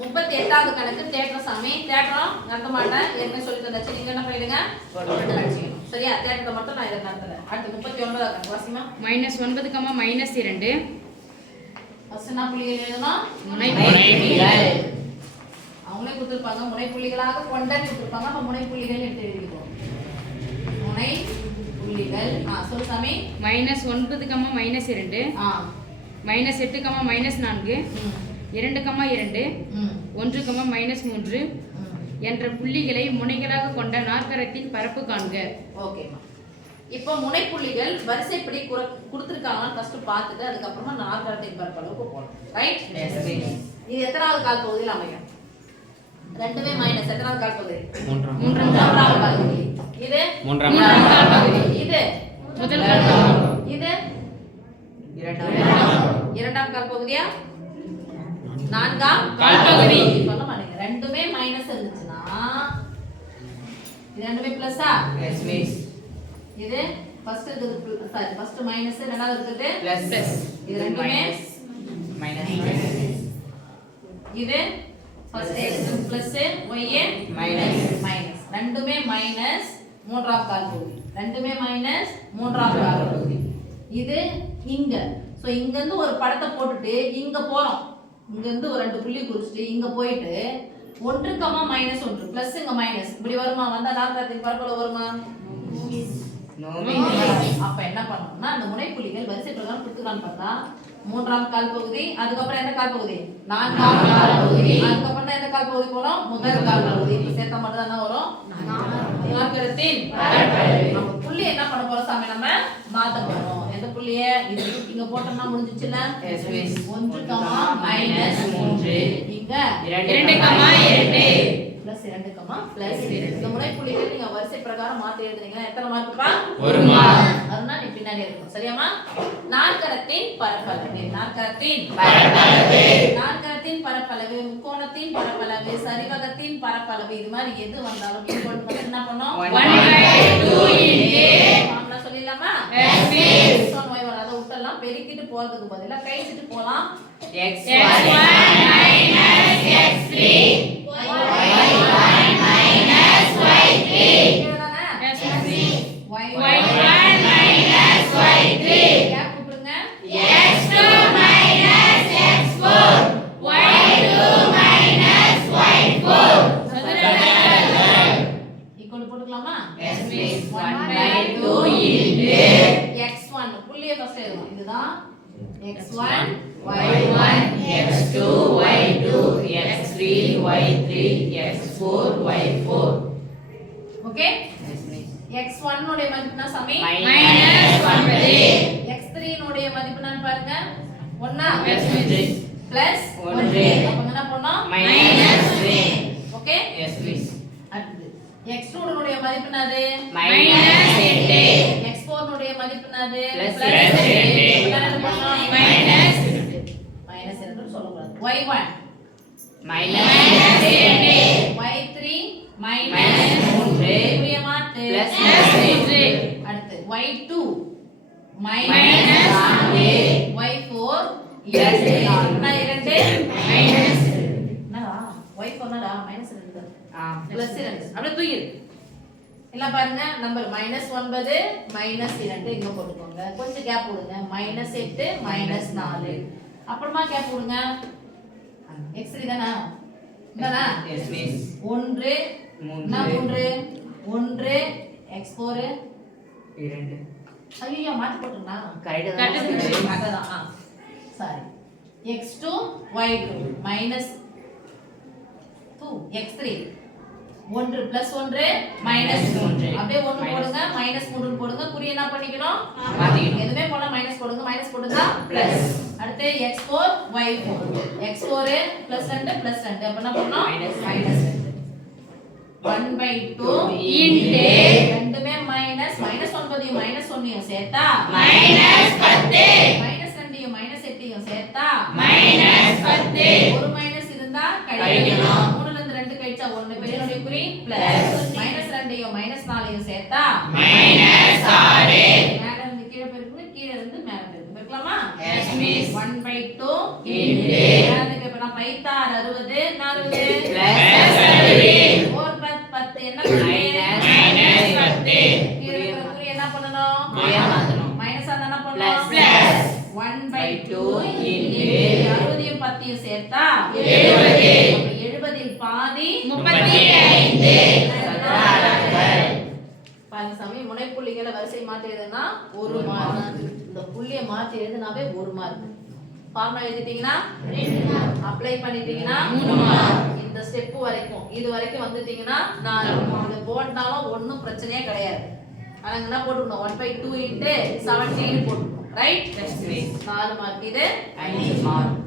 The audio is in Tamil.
38வது கணக்கு தேற்றம் சாமி. தேற்றம் நடத்த மாட்டேன், ஏற்கனவே சொல்லி தந்தாச்சு. நீங்க என்ன பண்ணிடுங்க, சரியா? தேற்றத்தை மட்டும் நான் இதை நடத்துறேன். அடுத்து 39வது கணக்கு வாசிமா. -9, -2 ஃபர்ஸ்ட் என்ன புள்ளிகள் எழுதணும்? முனைப்புள்ளிகள். அவங்களே கொடுத்துருப்பாங்க, முனைப்புள்ளிகளாக கொண்ட கொடுத்துருப்பாங்க. அப்ப முனைப்புள்ளிகள் எடுத்து எழுதிக்கோ. முனை புள்ளிகள். சொல்லு சாமி. -9, -2 -8, -4 2, 1, -3 என்ற புள்ளிகளை முனைகளாக கொண்ட நாற்கரத்தின் பரப்பு காண்க. ஓகேமா. இப்போ முனைப்புள்ளிகள் வரிசைப்படி கொடுத்துருக்காங்கன்னு ஃபர்ஸ்ட் பார்த்துட்டு அதுக்கப்புறமா நாற்கரத்தின் பரப்பளவுக்கு போகணும். ரைட்? இது எத்தனாவது கால் பகுதியில் அமையும்? ரெண்டுமே மைனஸ். எத்தனாவது கால் பகுதி? மூன்றாவது கால் பகுதி. இது மூன்றாவது கால் பகுதி. இது முதல் கால் பகுதி. இது இரண்டாம் கால் பகுதியா? நான்காம் கால் பகுதி. சொல்ல மாட்டீங்க. ரெண்டுமே மைனஸ் இருந்துச்சுன்னா இது ரெண்டுமே பிளஸ்ஸா? Yes miss. இது ஃபர்ஸ்ட் இருக்குது, சாரி ஃபர்ஸ்ட் மைனஸ், ரெண்டாவது இருக்குது பிளஸ். இது ரெண்டுமே மைனஸ். இது first x plus y minus. ரெண்டுமே மைனஸ் மூன்றாம் கால் பகுதி. ரெண்டுமே மைனஸ் மூன்றாம் கால் பகுதி. இது இங்க. சோ இங்க இருந்து ஒரு படத்தை போட்டுட்டு இங்க போறோம். இங்க இருந்து ஒரு ரெண்டு புள்ளி குறிச்சிட்டு இங்க போயிட்டு 1, -1 பிளஸ் இங்க மைனஸ் இப்படி வருமா? வந்தா நாற்கரத்தின் பரப்பளவு வருமா? அப்ப என்ன பண்ணணும்னா அந்த முனைப்புள்ளிகள் வரிசை பிரகாரம் கொடுத்துக்கலாம்னு பார்த்தா மூன்றாம் கால் பகுதி, அதுக்கப்புறம் எந்த கால் பகுதி? நான்காம் கால் பகுதி. அதுக்கப்புறம் தான் எந்த கால் பகுதி போறோம்? முதல் கால் பகுதி. இப்ப சேர்த்தா மட்டும் தான் வரும் நாற்கரத்தின் பரப்பளவு. நம்ம புள்ளி என்ன பண்ண போறோம் சாமி? நம்ம மாத்த போறோம். எந்த புள்ளிய இது இங்க போட்டோம்னா முடிஞ்சிச்சுல? 1, -3 இங்க 2, பிளஸ் 2, பிளஸ் 2. இந்த முனைப்புள்ளிகள் நீங்க வரிசை பிரகாரம் மாத்தி எழுதுனீங்கன்னா எத்தனை மார்க்குப்பா? 1 மார்க். அதுனா நீ பின்னாடி இருக்கணும். சரியாமா? நாற்கரத்தின் பரப்பளவு. நாற்கரத்தின் பரப்பளவு. நாற்கரத்தின் பரப்பளவு, முக்கோணத்தின் பரப்பளவு, சரிவகத்தின் பரப்பளவு, இது மாதிரி எது வந்தாலும் ஈக்குவல் பண்ணி என்ன பண்ணோம்? 1/2 இன்டு ஃபார்முலா சொல்லிடலாமா? Yes miss. சோ y வராத விட்டலாம், பெருக்கிட்டு போறதுக்கு பதிலா கழிச்சிட்டு போலாம். x1 - x3 x1 y1 x2 y2 x3 y3 x4 y4. Okay? x1 உடைய மதிப்புனா சாமி -9. x3 உடைய மதிப்புனா பாருங்க 1 பிளஸ் 1. அப்ப என்ன பண்ணோம்? -3. ஓகே? Yes miss. அடுத்து x2 உடைய மதிப்பு என்னது? -8. x4 உடைய மதிப்பு என்னது? +2. மைனஸ் 2 சொல்லக்கூடாது. y1 -2 y3 -3 புரிய மாட்டு +3. அடுத்து y2 -4 y4 +4 என்னடா y4 என்னடா -2 +2 அப்படியே தூக்கிடு. எல்லாம் பாருங்க நம்பர் -9 -2 இங்க போட்டுக்கோங்க. கொஞ்சம் கேப் விடுங்க. -8 -4 அப்புறமா கேப் விடுங்க. x3 தானா? என்னடா? Yes miss. 1 3 x4 2. ஐயோ மாத்தி போட்டுனா கரெக்ட்டா தான். சாரி. x2 y2 -2 x3 1 + 1 -3 அப்படியே 1 போடுங்க -3 போடுங்க. குறி என்ன பண்ணிக்கணும்? மாத்திக்கணும். எதுமே போடா மைனஸ் போடுங்க. மைனஸ் போடுங்க பிளஸ். அடுத்து x4 y4 x4 +2 +2 அப்ப என்ன பண்ணனும்? -2 1/2 இன்டு ரெண்டுமே மைனஸ் -9யும் -1யும் சேர்த்தா -10 -2யும் -8யும் சேர்த்தா -10. ஒரு மைனஸ் இருந்தா கழிக்கணும். 3ல இருந்து 2 கழிச்சா 1 பெரியனுடைய குறி பிளஸ் -2யும் -4யும் சேர்த்தா -6. மேல இருந்து கீழ பெருக்குங்க, கீழ இருந்து மேல பெருக்குங்க. பெருக்கலாமா? Yes miss. 1/2 இன்டு இப்ப நான் பைத்தார 6 60 40 +60 4 10 என்ன பண்ணுது -10 கீழ இருக்கிற குறி என்ன பண்ணணும் குறியா மாத்தணும். மைனஸ் ஆனா என்ன பண்ணணும் Plus. 1/2 into 60யும் 10யும் சேர்த்தா 70 அப்ப 70 இல் பாதி 35 பாருங்க சாமி முனைப்புள்ளிகளை வரிசை மாத்தி எழுதுனா 1 மார்க். இந்த புள்ளியை மாத்தி எழுதுனாவே 1 மார்க். ஃபார்முலா எழுதிட்டீங்கன்னா 2 மார்க். அப்ளை பண்ணிட்டீங்கன்னா 3 மார்க். இந்த ஸ்டெப் வரைக்கும் இது வரைக்கும் வந்துட்டீங்கன்னா 4 மார்க். இது போட்டாலும் ஒண்ணும் பிரச்சனையே கிடையாது. ஆனா என்ன போட்டுக்கணும் 1/2 × 17 போட்டுக்கணும். ரைட்? 4 மார்க் இது 5 மார்க்